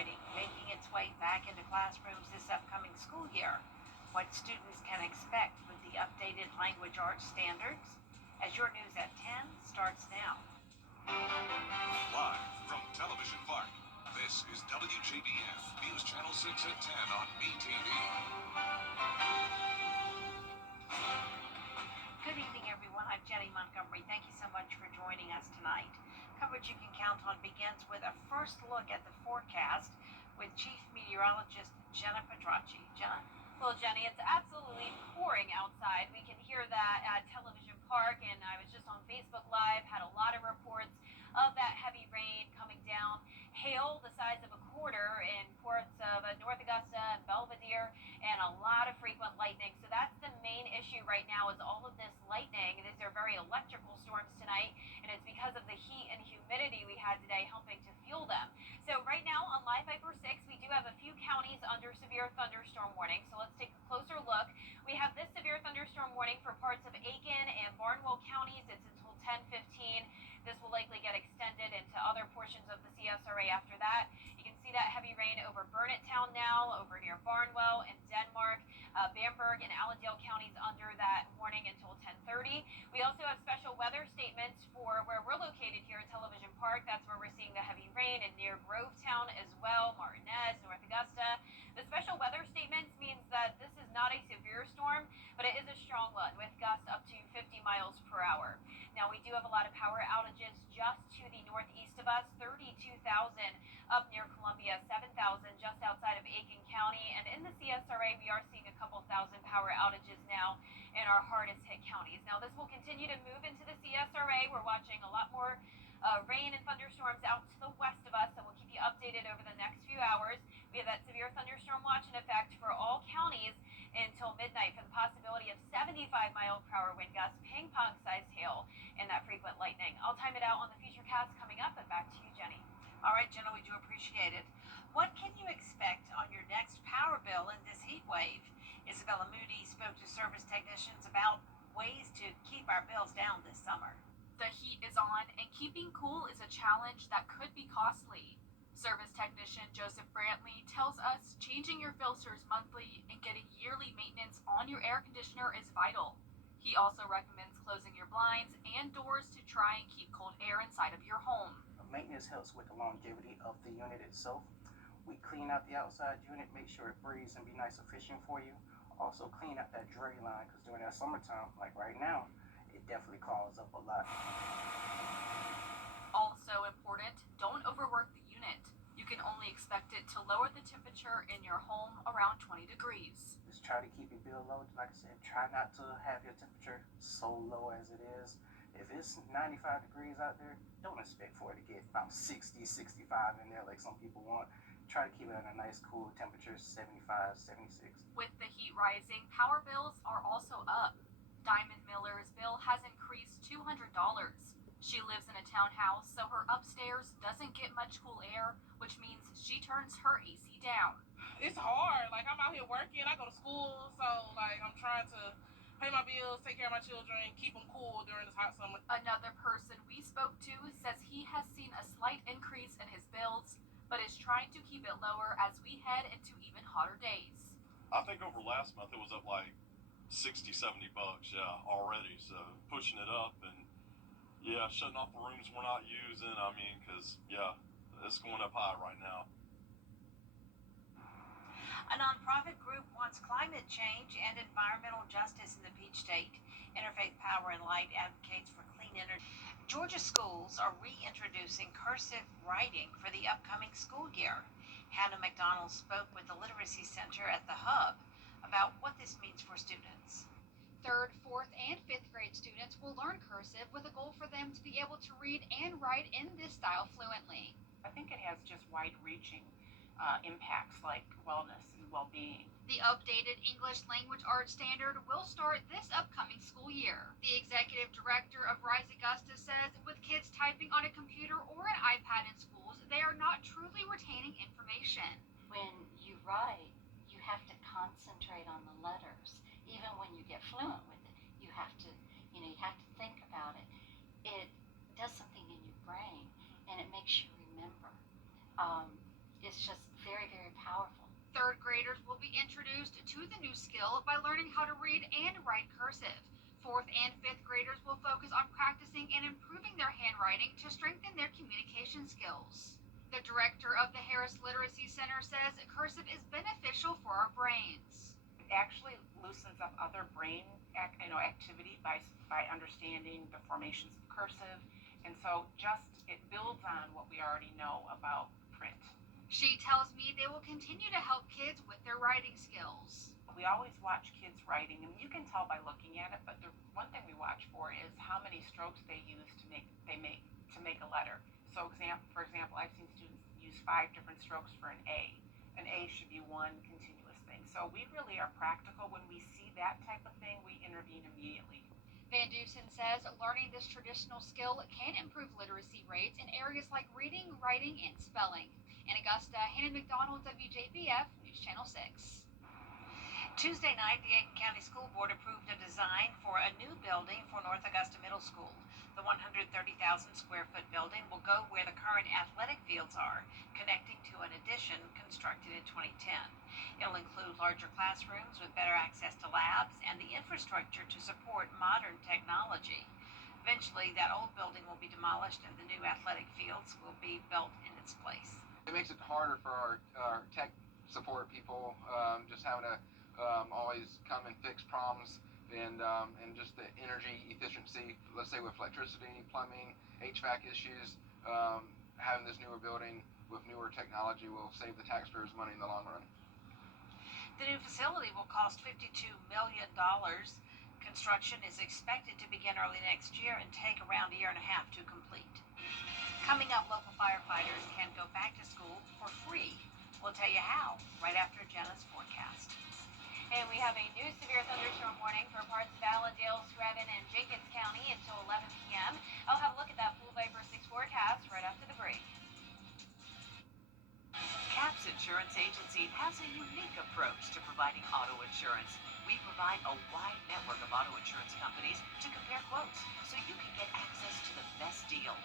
writing making its way back into classrooms this upcoming school year? What students can expect with the updated language arts standards? As your news at 10 starts now. Live from Television Park, this is WJBF News Channel 6 at 10 on BTV. Good evening, everyone. I'm Jenny Montgomery. Thank you so much for joining us tonight. Coverage you can count on begins with a first look at the forecast with Chief Meteorologist Jenna Pedracci. Jenna? Well, Jenny, it's absolutely pouring outside. We can hear that at Television Park, and I was just on Facebook Live, had a lot of reports of that heavy rain coming down. Hail the size of a quarter in parts of North Augusta and Belvedere, and a lot of frequent lightning. So that's the main issue right now is all of this lightning. These are very electrical storms tonight, and it's because of the heat and humidity we had today helping to fuel them. So right now on Live Viper 6, we do have a few counties under severe thunderstorm warning. So let's take a closer look. We have this severe thunderstorm warning for parts of Aiken and Barnwell counties. It's until 10:15. This will likely get extended into other portions of the CSRA after that. You can see that heavy rain over Burnett Town now, over near Barnwell and Denmark. Bamberg and Allendale counties under that warning until 10:30. We also have special weather statements for where we're located here at Television Park. That's where we're seeing the heavy rain, and near Grovetown as well, Martinez, North Augusta. The special weather statements means that this is not a severe storm, but it is a strong one with gusts up to 50 miles per hour. Now, we do have a lot of power outages just to the northeast of us, 32,000 up near Columbia, 7,000 just outside of Aiken County. And in the CSRA, we are seeing a couple thousand power outages now in our hardest hit counties. Now, this will continue to move into the CSRA. We're watching a lot more rain and thunderstorms out to the west of us, and we'll keep you updated over the next few hours. We have that severe thunderstorm watch in effect for all counties until midnight for the possibility of 75-mile-per-hour wind gusts, ping-pong-sized hail, and that frequent lightning. I'll time it out on the Futurecast coming up, and back to you, Jenny. All right, Jenna, we do appreciate it. What can you expect on your next power bill in this heat wave? Isabella Moody spoke to service technicians about ways to keep our bills down this summer. The heat is on, and keeping cool is a challenge that could be costly. Service technician Joseph Brantley tells us changing your filters monthly and getting yearly maintenance on your air conditioner is vital. He also recommends closing your blinds and doors to try and keep cold air inside of your home. Maintenance helps with the longevity of the unit itself. We clean out the outside unit, make sure it breathes and be nice and efficient for you. Also clean out that drain line, because during that summertime, like right now, it definitely clogs up a lot. Also important, don't overwork the unit. You can only expect it to lower the temperature in your home around 20 degrees. Just try to keep your bill low. Like I said, try not to have your temperature so low as it is. If it's 95 degrees out there, don't expect for it to get about 60, 65 in there like some people want. Try to keep it at a nice cool temperature, 75, 76. With the heat rising, power bills are also up. Diamond Miller's bill has increased $200. She lives in a townhouse, so her upstairs doesn't get much cool air, which means she turns her AC down. It's hard. Like, I'm out here working. I go to school, so, like, I'm trying to pay my bills, take care of my children, keep them cool during this hot summer. Another person we spoke to says he has seen a slight increase in his bills, but is trying to keep it lower as we head into even hotter days. I think over last month it was up like 60, 70 bucks, already. So pushing it up and, shutting off the rooms we're not using. I mean, because, it's going up high right now. A nonprofit group wants climate change and environmental justice in the Peach State. Interfaith Power and Light advocates for clean energy. Georgia schools are reintroducing cursive writing for the upcoming school year. Hannah McDonald spoke with the Literacy Center at the Hub about what this means for students. 3rd, 4th, and 5th grade students will learn cursive with a goal for them to be able to read and write in this style fluently. I think it has just wide-reaching impacts like wellness and well-being. The updated English language arts standard will start this upcoming school year. The executive director of Rise Augusta says with kids typing on a computer or an iPad in schools, they are not truly retaining information. When you write, you have to concentrate on the letters. Even when you get fluent with it, you have to think about it. It does something in your brain, and it makes you remember. It's just graders will be introduced to the new skill by learning how to read and write cursive. 4th and 5th graders will focus on practicing and improving their handwriting to strengthen their communication skills. The director of the Harris Literacy Center says cursive is beneficial for our brains. It actually loosens up other brain activity by understanding the formations of cursive, and so it builds on what we already know about print. She tells me they will continue to help kids with their writing skills. We always watch kids writing, and you can tell by looking at it, but the one thing we watch for is how many strokes they use to make a letter. So for example, I've seen students use 5 different strokes for an A. An A should be one continuous thing. So we really are practical. When we see that type of thing, we intervene immediately. Van Dusen says learning this traditional skill can improve literacy rates in areas like reading, writing, and spelling. In Augusta, Hannah McDonald, WJBF, News Channel 6. Tuesday night, the Aiken County School Board approved a design for a new building for North Augusta Middle School. The 130,000 square foot building will go where the current athletic fields are, connecting to an addition constructed in 2010. It'll include larger classrooms with better access to labs and the infrastructure to support modern technology. Eventually, that old building will be demolished and the new athletic fields will be built in its place. It makes it harder for our tech support people, just having to always come and fix problems, and just the energy efficiency, let's say with electricity, plumbing, HVAC issues. Having this newer building with newer technology will save the taxpayers money in the long run. The new facility will cost $52 million. Construction is expected to begin early next year and take around a year and a half to complete. Coming up, local firefighters can go back to school for free. We'll tell you how right after Jenna's forecast. And we have a new severe thunderstorm warning for parts of Allendale, Scranton, and Jenkins County until 11 p.m. I'll have a look at that full Viper 6 forecast right after the break. CAPS Insurance Agency has a unique approach to providing auto insurance. We provide a wide network of auto insurance companies to compare quotes so you can get access to the best deal.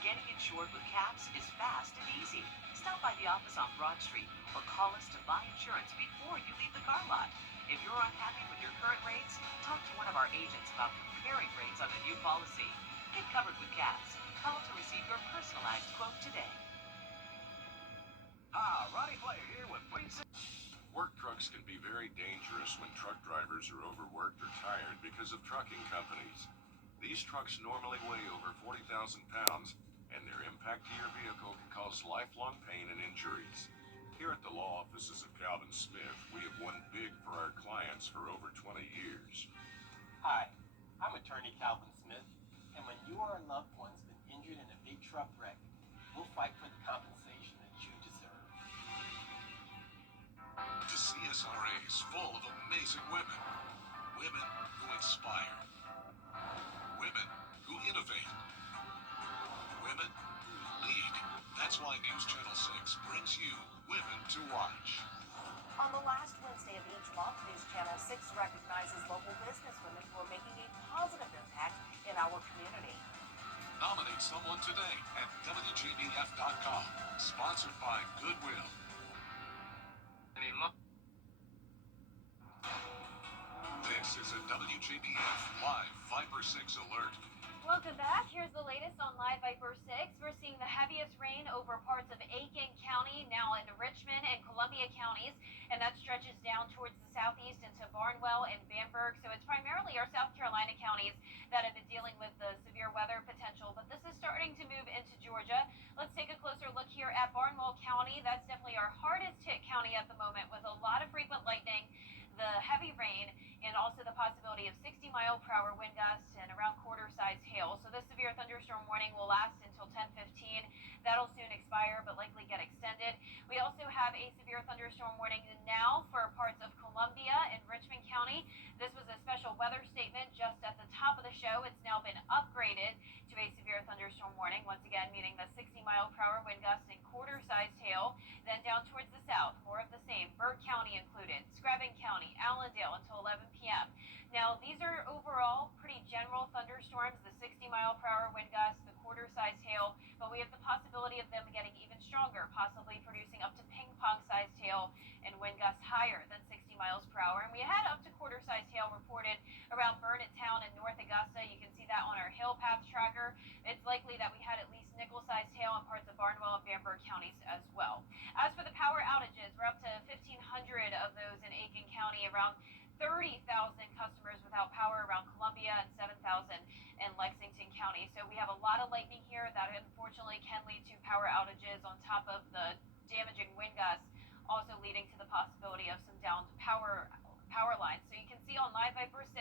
Getting insured with CAPS is fast and easy. Stop by the office on Broad Street or call us to buy insurance before you leave the car lot. If you're unhappy with your current rates, talk to one of our agents about comparing rates on the new policy. Get covered with CAPS. Call to receive your personalized quote today. Ronnie Player here with Fleet. Work trucks can be very dangerous when truck drivers are overworked or tired because of trucking companies. These trucks normally weigh over 40,000 pounds, and their impact to your vehicle can cause lifelong pain and injuries. Here at the law offices of Calvin Smith, we have won big for our clients for over 20 years. Hi, I'm attorney Calvin Smith, and when you or a loved one's been injured in a big truck wreck, we'll fight for the compensation that you deserve. The CSRA is full of amazing women. Women who inspire. Women who innovate. Women who lead. That's why News Channel 6 brings you Women to Watch. On the last Wednesday of each month, News Channel 6 recognizes local businesswomen who are making a positive impact in our community. Nominate someone today at WJBF.com. Sponsored by Goodwill. This is a WJBF Live Viper 6 alert. Welcome back. Here's the latest on Live Viper 6. We're seeing the heaviest rain over parts of Aiken County, now into Richmond and Columbia counties, and that stretches down towards the southeast into Barnwell and Bamberg. So it's primarily our South Carolina counties that have been dealing with the severe weather potential, but this is starting to move into Georgia. Let's take a closer look here at Barnwell County. That's definitely our hardest hit county at the moment, with a lot of frequent lightning, the heavy rain, and also the possibility of 60-mile-per-hour wind gusts and around quarter-sized hail. So this severe thunderstorm warning will last until 10:15. That'll soon expire, but likely get extended. We also have a severe thunderstorm warning now for parts of Columbia and Richmond County. This was a special weather statement just at the top of the show. It's now been upgraded to a severe thunderstorm warning, once again meaning the 60-mile-per-hour wind gusts and quarter-sized hail. Then down towards the south, more of the same. Burke County included, Scranton County, Allendale until 11 p.m. Now, these are overall pretty general thunderstorms, the 60-mile-per-hour wind gusts, the quarter-sized hail, but we have the possibility of them getting even stronger, possibly producing up to ping pong sized hail and wind gusts higher than 60 miles per hour. And we had up to quarter sized hail reported around Burnett Town and North Augusta. You can see that on our hail path tracker. It's likely that we had at least nickel sized hail in parts of Barnwell and Bamberg counties as well. As for the power outages, we're up to 1,500 of those in Aiken County, around 30,000 customers without power around Columbia, and 7,000 in Lexington County. So we have a lot of lightning here that unfortunately can lead to power outages on top of the damaging wind gusts, also leading to the possibility of some downed power lines. So you can see on Live Viper 6,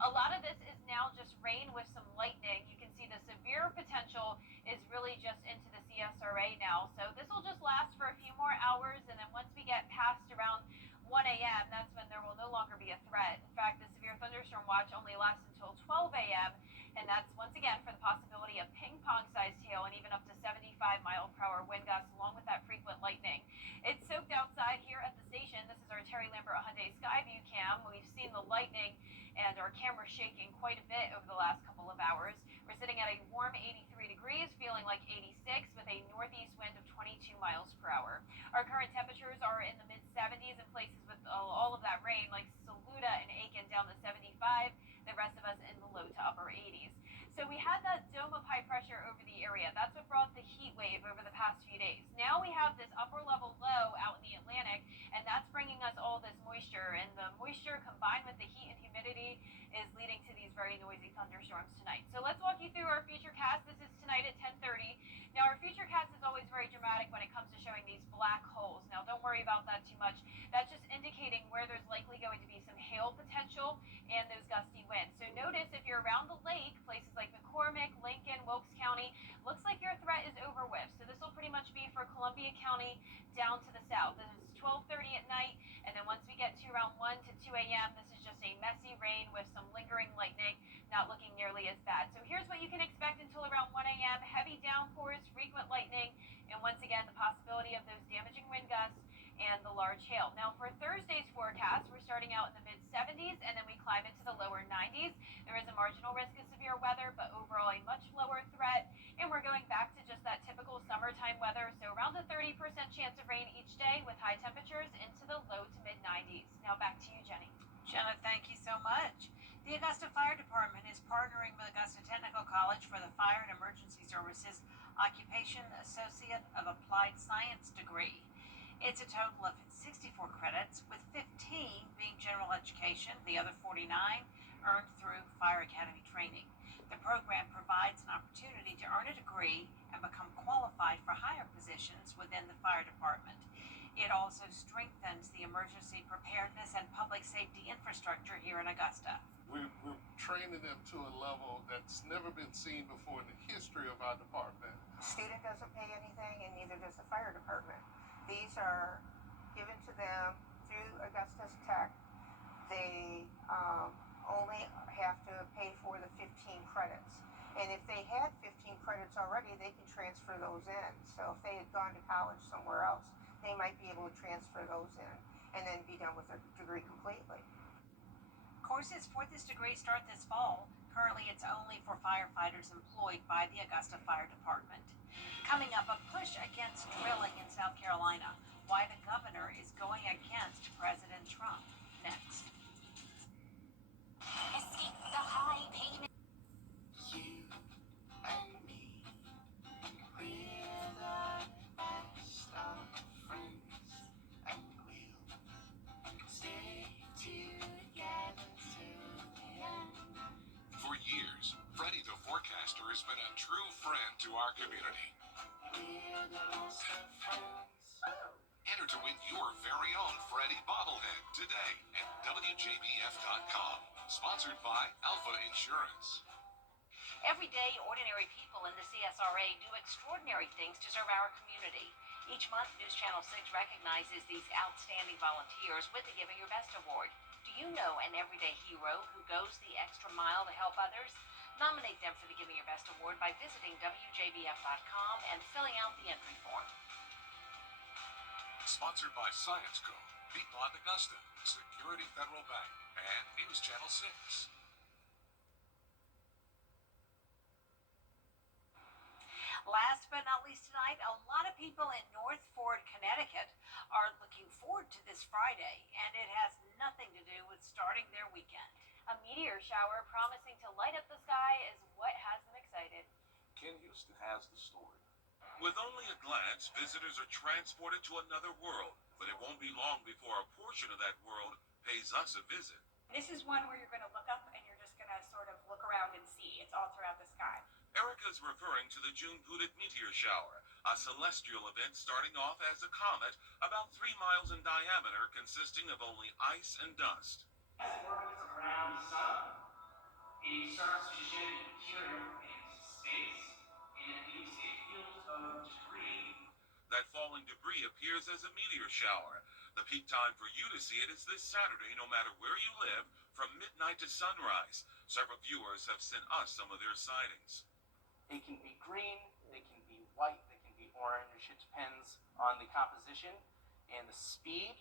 a lot of this is now just rain with some lightning. You can see the severe potential is really just into the CSRA now. So this will just last for a few more hours, and then once we get past around 1 a.m., that's when there will no longer be a threat. In fact, the severe thunderstorm watch only lasts until 12 a.m., and that's once again for the possibility of ping pong sized hail and even up to 75 mile per hour wind gusts, along with that frequent lightning. It's soaked outside here at the station. This is our Terry Lambert Hyundai Skyview cam. We've seen the lightning and our camera shaking quite a bit over the last couple of hours. We're sitting at a warm 83 degrees, feeling like 86 with a northeast wind of 22 miles per hour. Our current temperatures are in the mid 70s in places with all of that rain, like Saluda and Aiken down to 75, the rest of us in the low to upper 80s. So we had that dome of high pressure over the area. That's what brought the heat wave over the past few days. Now we have this upper level low out in the Atlantic, and that's bringing us all this moisture. And the moisture combined with the heat and humidity is leading to these very noisy thunderstorms tonight. So let's walk you through our futurecast. This is tonight at 10:30. Now our futurecast is always very dramatic when it comes to showing these black holes. Now don't worry about that too much. That's just indicating where there's likely going to be some hail potential and those gusty winds. So notice if you're around the lake, places like McCormick, Lincoln, Wilkes County, looks like your threat is over with. So this will pretty much be for Columbia County down to the south. This is 12:30 at night, and then once we get to around 1 to 2 a.m., this is just a messy rain with some lingering lightning, not looking nearly as bad. So here's what you can expect until around 1 a.m. Heavy downpours, frequent lightning, and once again, the possibility of those damaging wind gusts and the large hail. Now for Thursday's forecast, we're starting out in the mid 70s, and then we climb into the lower 90s. There is a marginal risk of severe weather, but overall a much lower threat, and we're going back to just that typical summertime weather, so around a 30% chance of rain each day with high temperatures into the low to mid 90s. Now back to you, Jenny. Jenna, thank you so much. The Augusta Fire Department is partnering with Augusta Technical College for the Fire and Emergency Services Occupation Associate of Applied Science degree. It's a total of 64 credits, with 15 being general education, the other 49 earned through Fire Academy training. The program provides an opportunity to earn a degree and become qualified for higher positions within the fire department. It also strengthens the emergency preparedness and public safety infrastructure here in Augusta. We're training them to a level that's never been seen before in the history of our department. Student doesn't pay anything, and neither does the fire department. These are given to them through Augusta Tech. They only have to pay for the 15 credits. And if they had 15 credits already, they can transfer those in. So if they had gone to college somewhere else, they might be able to transfer those in and then be done with their degree completely. Courses for this degree start this fall. Currently, it's only for firefighters employed by the Augusta Fire Department. Coming up, a push against drilling in South Carolina. Why the governor is going against President Trump. Next. Escape the high payment. You and me, we're the best of friends, and we'll stay together till the end. For years, Freddie the Forecaster has been a true friend to our community. We're the best of friends. Enter to win your very own Freddie bobblehead today at WJBF.com. Sponsored by Alpha Insurance. Every day, ordinary people in the CSRA do extraordinary things to serve our community. Each month, News Channel 6 recognizes these outstanding volunteers with the Giving Your Best Award. Do you know an everyday hero who goes the extra mile to help others? Nominate them for the Giving Your Best Award by visiting WJBF.com and filling out the entry form. Sponsored by Science Co., Piedmont Augusta, Security Federal Bank, and News Channel 6. Last but not least tonight, a lot of people in North Ford, Connecticut are looking forward to this Friday, and it has nothing to do with starting their weekend. A meteor shower promising to light up the sky is what has them excited. Ken Houston has the story. With only a glance, visitors are transported to another world, but it won't be long before a portion of that world pays us a visit. This is one where you're going to look up and you're just going to sort of look around and see. It's all throughout the sky. Erica's referring to the June Pudet meteor shower, a celestial event starting off as a comet about 3 miles in diameter, consisting of only ice and dust. As it orbits around the sun, it starts to shed material into space, and it leaves a field of debris. That falling debris appears as a meteor shower. The peak time for you to see it is this Saturday, no matter where you live, from midnight to sunrise. Several viewers have sent us some of their sightings. It can be green, they can be white, they can be orange. It depends on the composition and the speed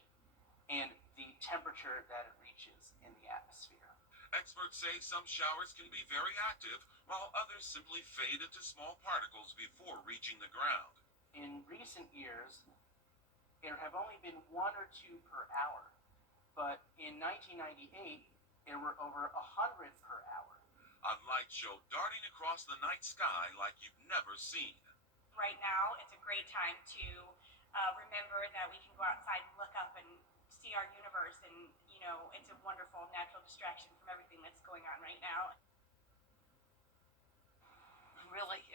and the temperature that it reaches in the atmosphere. Experts say some showers can be very active, while others simply fade into small particles before reaching the ground. In recent years, there have only been 1 or 2 per hour, but in 1998, there were over 100 per hour. A light show darting across the night sky like you've never seen. Right now, it's a great time to remember that we can go outside and look up and see our universe, and it's a wonderful natural distraction from everything that's going on right now. Really,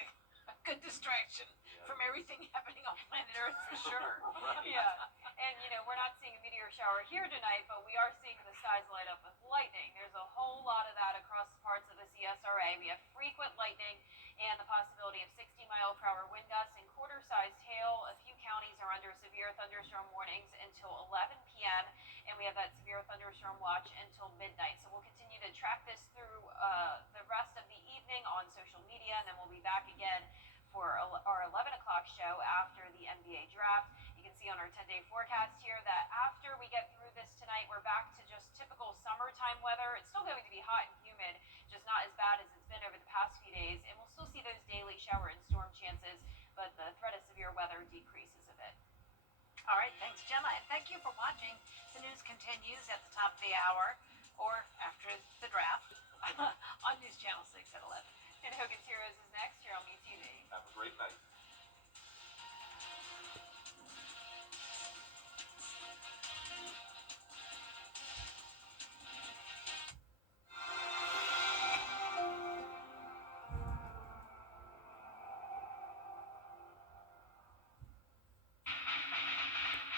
a good distraction from everything happening on planet Earth for sure. Yeah, and we're not seeing a meteor shower here tonight, but we are seeing the skies light up with lightning. There's a whole lot of that across parts of the CSRA. We have frequent lightning and the possibility of 60-mile-per-hour wind gusts and quarter-sized hail. A few counties are under severe thunderstorm warnings until 11 p.m., and we have that severe thunderstorm watch until midnight. So we'll continue to track this through the rest of the evening on social media, and then we'll be back again for our 11 o'clock show after the NBA draft. You can see on our 10-day forecast here that after we get through this tonight, we're back to just typical summertime weather. It's still going to be hot and humid, just not as bad as it's been over the past few days, and we'll still see those daily shower and storm chances, but the threat of severe weather decreases a bit. All right, thanks, Gemma, and thank you for watching. The news continues at the top of the hour or after the draft on News Channel 6 at 11. And Hogan's Heroes is next here on MeTV. Have a great night.